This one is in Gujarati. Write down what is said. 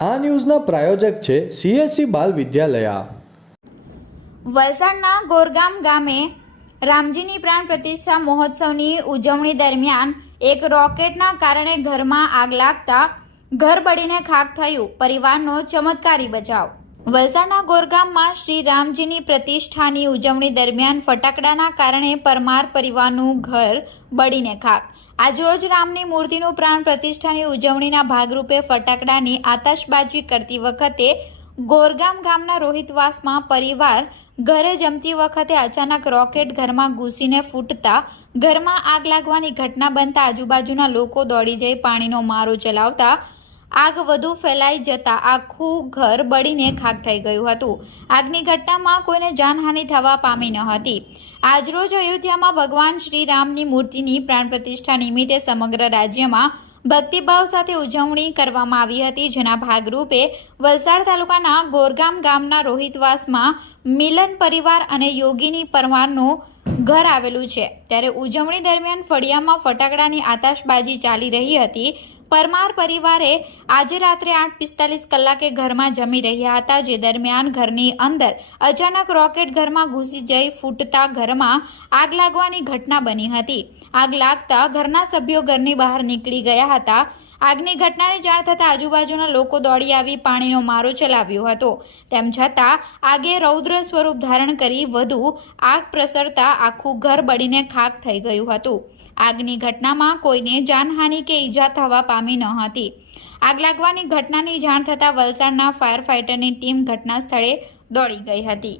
આ ન્યૂઝના પ્રાયોજક છે CSC બાલ વિદ્યાલયા। વલસાડના ગોરગામ ગામે રામજીની પ્રાણ પ્રતિષ્ઠા મહોત્સવની ઉજવણી દરમિયાન એક રોકેટના કારણે ઘરમાં આગ લાગતા ઘર બળીને ખાખ થયું। પરિવારનો ચમત્કારી બચાવ। વલસાડના ગોરગામમાં શ્રી રામજીની પ્રતિષ્ઠાની ઉજવણી દરમિયાન ફટાકડાના કારણે પરમાર પરિવારનું ઘર બળીને ખાખ। આજરોજ રામની મૂર્તિનું પ્રાણ પ્રતિષ્ઠાની ઉજવણીના ભાગરૂપે ફટાકડાની આતશબાજી કરતી વખતે ગોરગામ ગામના રોહિતવાસમાં પરિવાર ઘરે જમતી વખતે અચાનક રોકેટ ઘરમાં ઘૂસીને ફૂટતા ઘરમાં આગ લાગવાની ઘટના બનતા આજુબાજુના લોકો દોડી જઈ પાણીનો મારો ચલાવતા આગ વધુ ફેલાઈ જતા આખું ઘર બળીને ખાખ થઈ ગયું હતું। આગની ઘટનામાં કોઈને જાનહાનિ થવા પામી ન હતી। આજરોજ અયોધ્યામાં ભગવાન શ્રી રામની મૂર્તિની પ્રાણ પ્રતિષ્ઠા નિમિત્તે સમગ્ર રાજ્યમાં ભક્તિભાવ સાથે ઉજવણી કરવામાં આવી હતી, જેના ભાગરૂપે વલસાડ તાલુકાના ગોરગામ ગામના રોહિતવાસમાં મિલન પરિવાર અને યોગીની પરમારનું ઘર આવેલું છે। ત્યારે ઉજવણી દરમિયાન ફળિયામાં ફટાકડાની આતશબાજી ચાલી રહી હતી। પરમાર પરિવારે આજે રાત્રે 8:45 કલાકે ઘરમાં જમી રહ્યા હતા, જે દરમિયાન ઘરની અંદર અચાનક રોકેટ ઘરમાં ઘૂસી જઈ ફૂટતા ઘરમાં આગ લાગવાની ઘટના બની હતી। આગ લાગતા ઘરના સભ્યો ઘરની બહાર નીકળી ગયા હતા। આગની ઘટનાની જાણ થતાં આજુબાજુના લોકો દોડી આવી પાણીનો મારો ચલાવ્યો હતો। તેમ છતાં આગે રૌદ્ર સ્વરૂપ ધારણ કરી વધુ આગ પ્રસરતા આખું ઘર બળીને ખાખ થઈ ગયું હતું। આગની ઘટનામાં કોઈને જાનહાનિ કે ઈજા થવા પામી ન હતી। આગ લાગવાની ઘટનાની જાણ થતાં વલસાડના ફાયર ફાઇટરની ટીમ ઘટના સ્થળે દોડી ગઈ હતી।